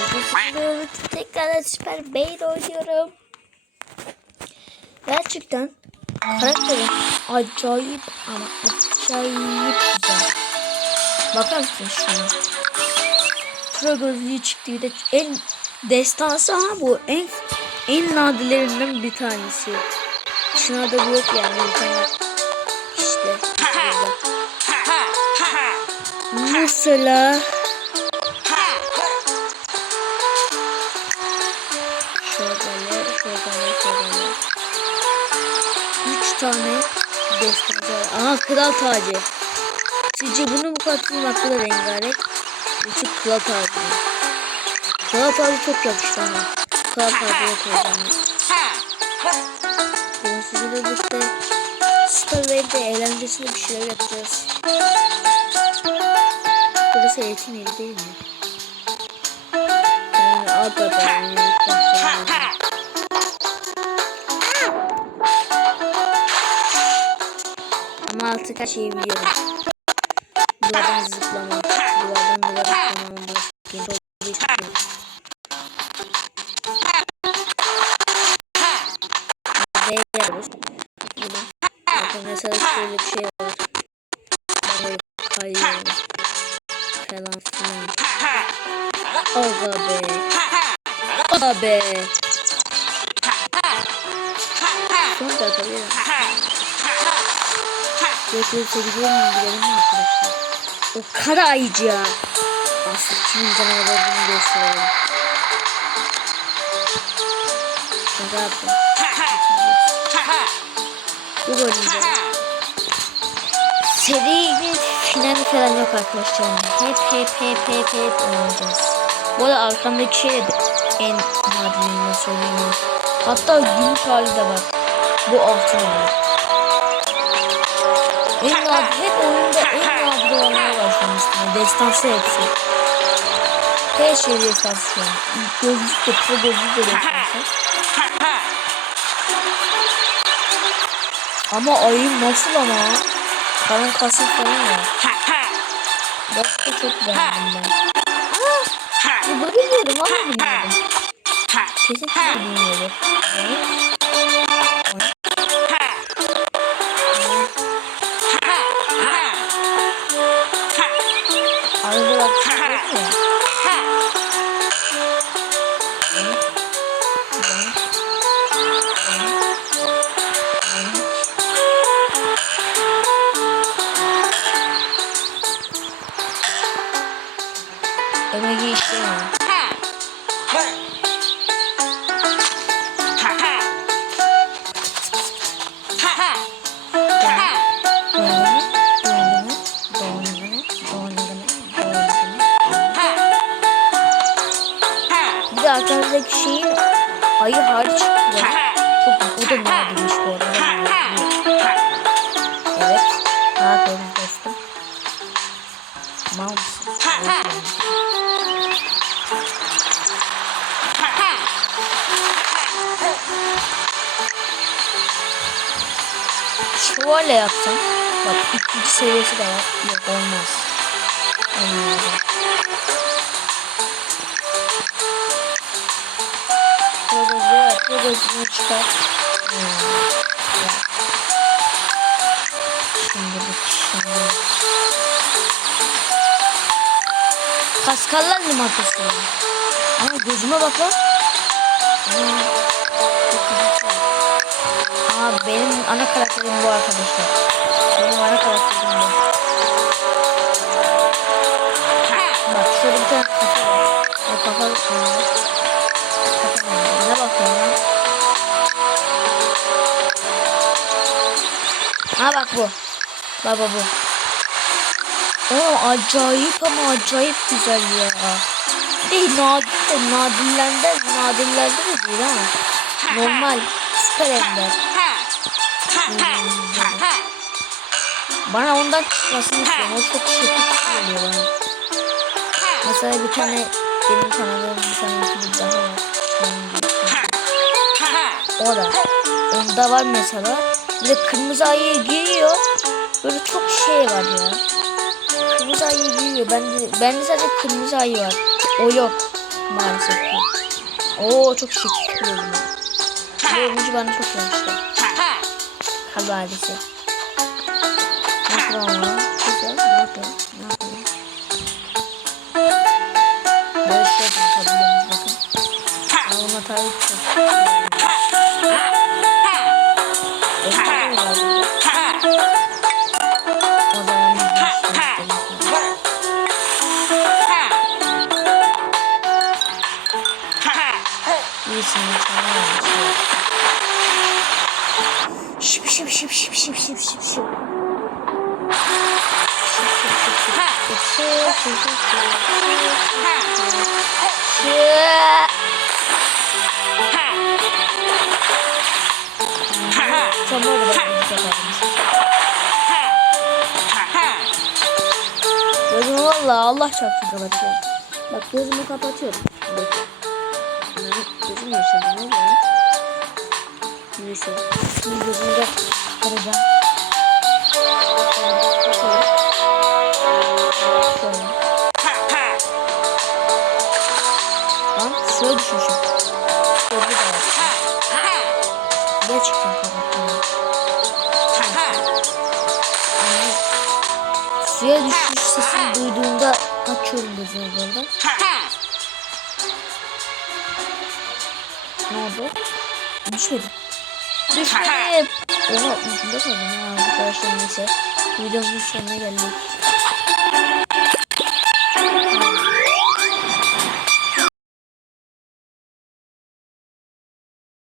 Birlikte tekrar Süper Bey'de oynuyorum. Gerçekten karakteri acayip ama acayip güzel. Bakar mısın şuna? Pro gözlüğü çıktı bir de en destansı ha bu en en nadirlerinden bir tanesi. Şuna da yok yani bir tane işte. Mesela var. Aha kral tacı. Sizce bunu bu kadar hakkında rengarenk? İçi kral tacı. Kral tacı çok yakıştı ama. Kral tacı zaman. Bugün sizinle birlikte Super Wave'de eğlencesine bir şeyler yapacağız. Burası eğitim yeri değil mi? Yani aga ben artık her şeyi biliyorum. Duvardan zıplama, duvardan duvara zıplama, burası yeni olduğu için biliyorum. D'ye yapıyoruz. Burada. Bakın mesela şöyle bir şey var. Ben böyle kayıyorum. Falan filan. Aga be. Aga be. Son da yapabilirim. Mu gidelim mi arkadaşlar? O kara ayıcı. Aslında kimin canavarı olduğunu gösterelim. Ne yaptım? Bu oynayacağım. Serinin finali falan yok arkadaşlar. Hep hep hep hep hep oynayacağız. Bu arada arkamdaki şey en nadirliğine söyleyeyim. Hatta gümüş hali de var. Bu altın hali. Nadir, hep oyunda en nadir an üstüne. Destansı hepsi. Her şey destansı şu an. Gözlük de, pro gözlük de destansı. Ama ayı nasıl ama? Karın kası falan var. Bak da çok beğendim ben. Aa! Bu bilmiyordum ama bilmiyordum. Kesin siz bilmiyordum. Evet. Emeği işlemiyor. Bir de arkanızdaki şeyin ayı hariç. Çok o da nadirmiş bu arada. Evet. Ne yapıyoruz dostum? Mal mısın? Şövalye yapsam. Bak ikinci seviyesi de var. Yok olmaz. Olmaz. Progres'i progresini çıkar. Hmm. Şimdi bak şimdi. Kaskallar limatası. Ama gözüme bak lan. Aa benim ana karakterim bu arkadaşlar. Benim ana karakterim bu. Bak şurada bir tane kafa var. O kafa kafa ne bakıyorsun lan? Ha bak bu. Baba bu. O acayip ama acayip güzel ya. Değil nadir de nadirlerde nadirlerde de değil ha. Normal süper ender. Bana ondan çıkmasını istiyorum. O çok şekil geliyor bana. Mesela bir tane benim tanıdığım bir tane YouTuber daha var. O da. Onda var mesela. Bir de kırmızı ayı giyiyor. Böyle çok şey var ya. Kırmızı ayı giyiyor. Bende, bende sadece kırmızı ayı var. O yok. Maalesef ki. Oo çok oldu. Bu oyuncu bana çok yakıştı. Kal vadisi. Nasıl ama? Güzel. Ne yapayım? Ne yapayım? Böyle şey yapabiliyoruz bakın. Ben ona tabii çok. İyisini çalamamışlar. Şıp şıp şıp şıp şıp şıp şıp şıp. Sen böyle bakıyorsun Gözümü valla Allah çarpsın kapatıyorum. Bak gözümü kapatıyorum. Bak. Gözüm yaşadı ne oluyor? Neyse. Şimdi gözümü de kıracağım. Şöyle. Lan şöyle düşmüşüm. Şöyle de var. Gerçekten kapattım. Yani suya düşmüş sesini duyduğumda kaçıyorum gözümü Ne oldu? Düşmedim. Düşmedim. Oha ucunda kaldım ha arkadaşlar neyse. Videomuzun sonuna geldik.